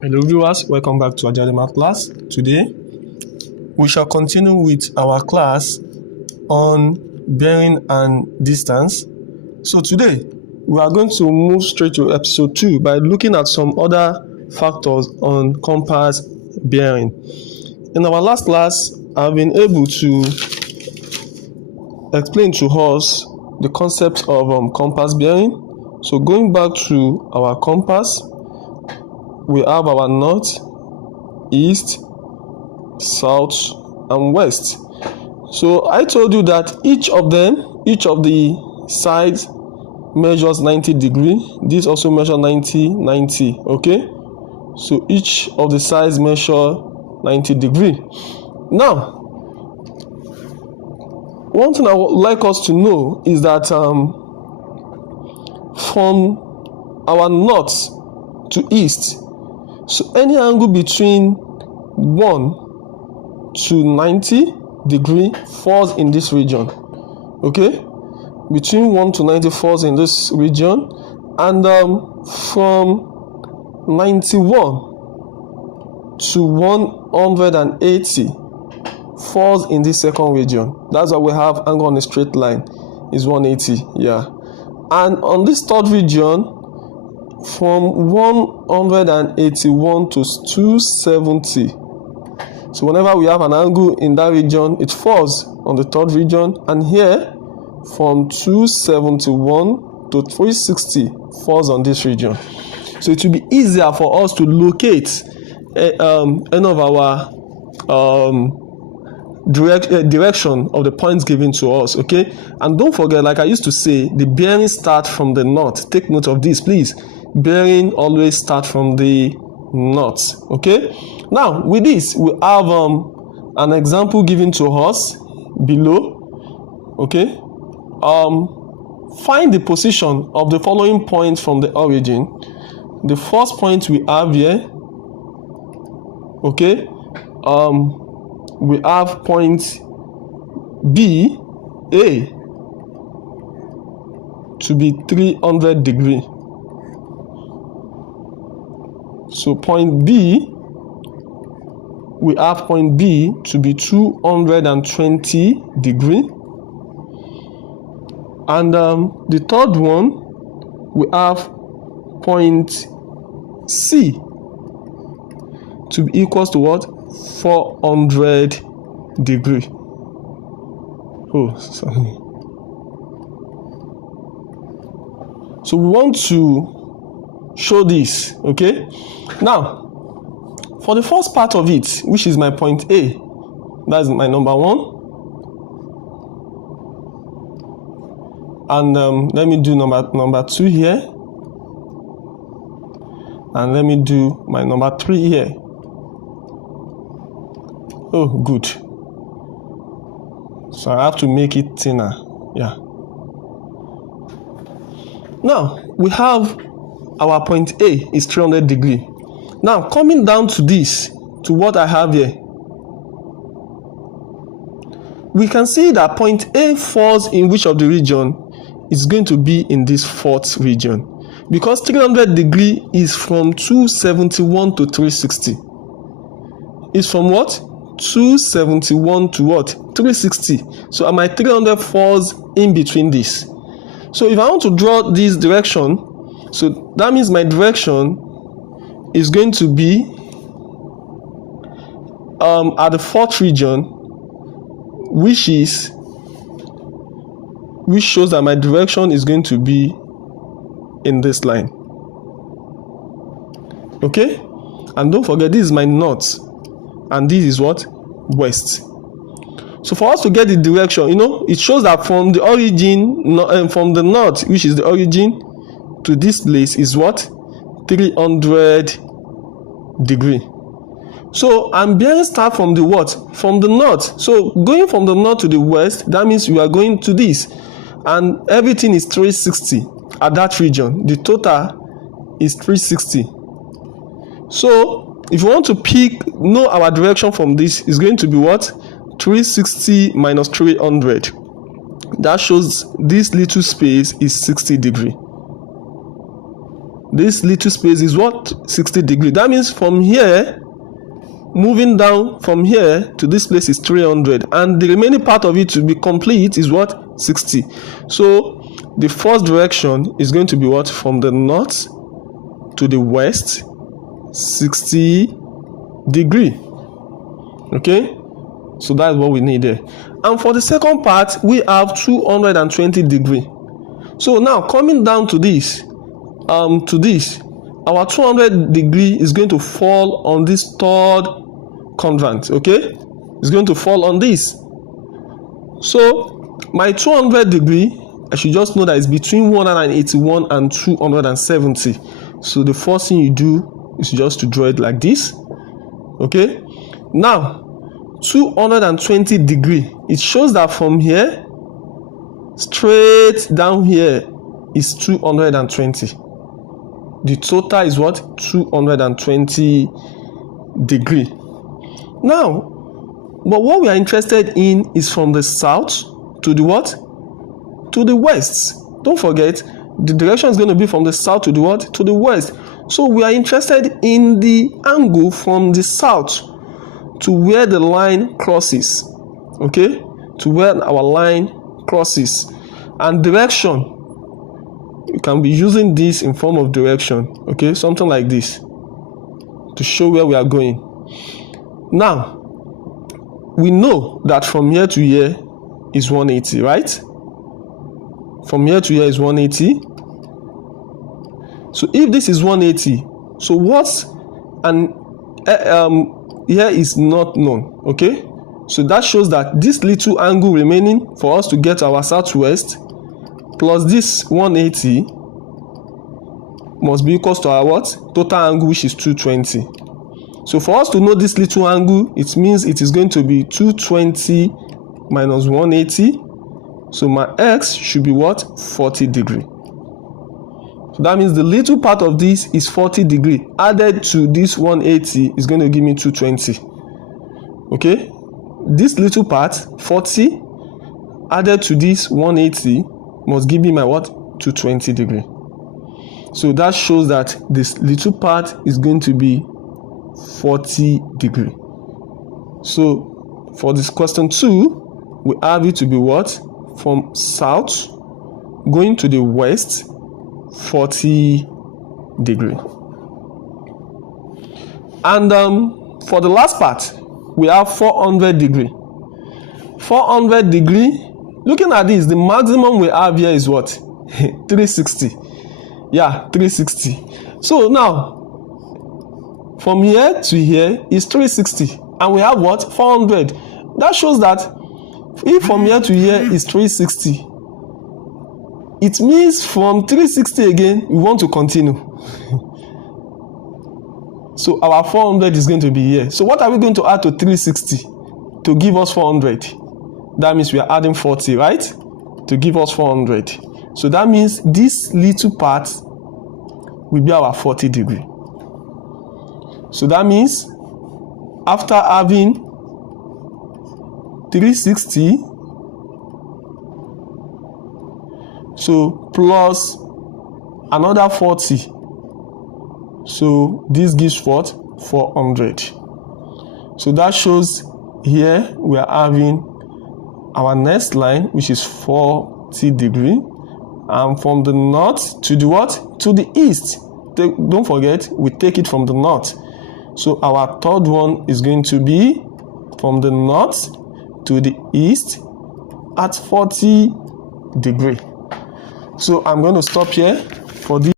Hello viewers, welcome back to Ajadi Math class. Today, we shall continue with our class on bearing and distance. So today, we are going to move straight to episode 2 by looking at some other factors on compass bearing. In our last class, I've been able to explain to us the concept of compass bearing. So going back to our compass, we have our north, east, south, and west. So I told you that each of the sides measures 90 degrees. This also measures 90. Okay, so each of the sides measure 90 degrees. Now, one thing I would like us to know is that from our north to east, so any angle between 1 to 90 degree falls in this region. Okay, between 1 to 90 falls in this region, and from 91 to 180 falls in this second region. That's why we have angle on a straight line is 180. Yeah, and on this third region, from 181 to 270. So whenever we have an angle in that region, it falls on the third region, and here from 271 to 360 falls on this region. So it will be easier for us to locate any of our direction of the points given to us. Okay, and don't forget, like I used to say, the bearing start from the north. Take note of this, please. Bearing always start from the north. Okay, now with this we have an example given to us below. Okay, find the position of the following points from the origin. The first point we have here, okay, we have point B, A, to be 300 degrees. So point B, we have point B to be 220 degrees. And the third one, we have point C to be equals to what? 400 degrees. Oh, sorry. So we want to show this. Okay, now for the first part of it, which is my point A, that's my number 1, and let me do number 2 here, and let me do my number 3 here. Oh, good. So I have to make it thinner. Yeah. Now we have our point A is 300 degrees. Now coming down to this, to what I have here, we can see that point A falls in which of the region? Is going to be in this fourth region, because 300 degrees is from 271 to 360. It's from what? 271 to what? 360. So my 300 falls in between this. So if I want to draw this direction, so that means my direction is going to be at the fourth region, which shows that my direction is going to be in this line. Okay, and don't forget, this is my north, and this is what? West. So for us to get the direction, it shows that from the origin, from the north, which is the origin, to this place is what? 300 degrees. So I'm bearing start from the what? From the north. So going from the north to the west, that means we are going to this, and everything is 360 at that region. The total is 360. So if you want to know our direction from this, is going to be what? 360 minus 300. That shows this little space is 60 degrees. this little space is what? 60 degrees. That means from here, moving down from here to this place is 300, and the remaining part of it to be complete is what? 60. So the first direction is going to be what? From the north to the west, 60 degree. Okay, so that's what we need there. And for the second part, we have 220 degree. So now coming down to this, our 200 degree is going to fall on this third quadrant. Okay, it's going to fall on this. So my 200 degree, I should just know that it's between 181 and 270. So the first thing you do is just to draw it like this. Okay, now 220 degree, it shows that from here straight down here is 220. The total is what? 220 degree. Now, but what we are interested in is from the south to the what? To the west. Don't forget, the direction is going to be from the south to the what? To the west. So we are interested in the angle from the south to where the line crosses. Okay, to where our line crosses. And direction, you can be using this in form of direction. Okay, something like this to show where we are going. Now we know that from here to here is 180, right? From here to here is 180. So if this is 180, so what's and here is not known. Okay, so that shows that this little angle remaining for us to get our southwest plus this 180 must be equal to our what? Total angle, which is 220. So for us to know this little angle, it means it is going to be 220 minus 180. So my x should be what? 40 degree. So that means the little part of this is 40 degree. Added to this 180 is going to give me 220. Okay? This little part, 40, added to this 180 must give me my what? 220 degree. So that shows that this little part is going to be 40 degree. So for this question 2, we have it to be what? From south going to the west, 40 degree. And for the last part, we have 400 degree. 400 degree, looking at this, the maximum we have here is what? 360. Yeah, 360. So now from here to here is 360, and we have what? 400. That shows that if from here to here is 360, it means from 360 again we want to continue. So our 400 is going to be here. So what are we going to add to 360 to give us 400? That means we are adding 40, right? To give us 400. So that means this little part will be our 40 degree. So that means after having 360, so plus another 40, so this gives what? 400. So that shows here we are having our next line, which is 40 degree, and from the north to the what? To the east. Don't forget, we take it from the north. So our third one is going to be from the north to the east at 40 degree. So I'm going to stop here for this.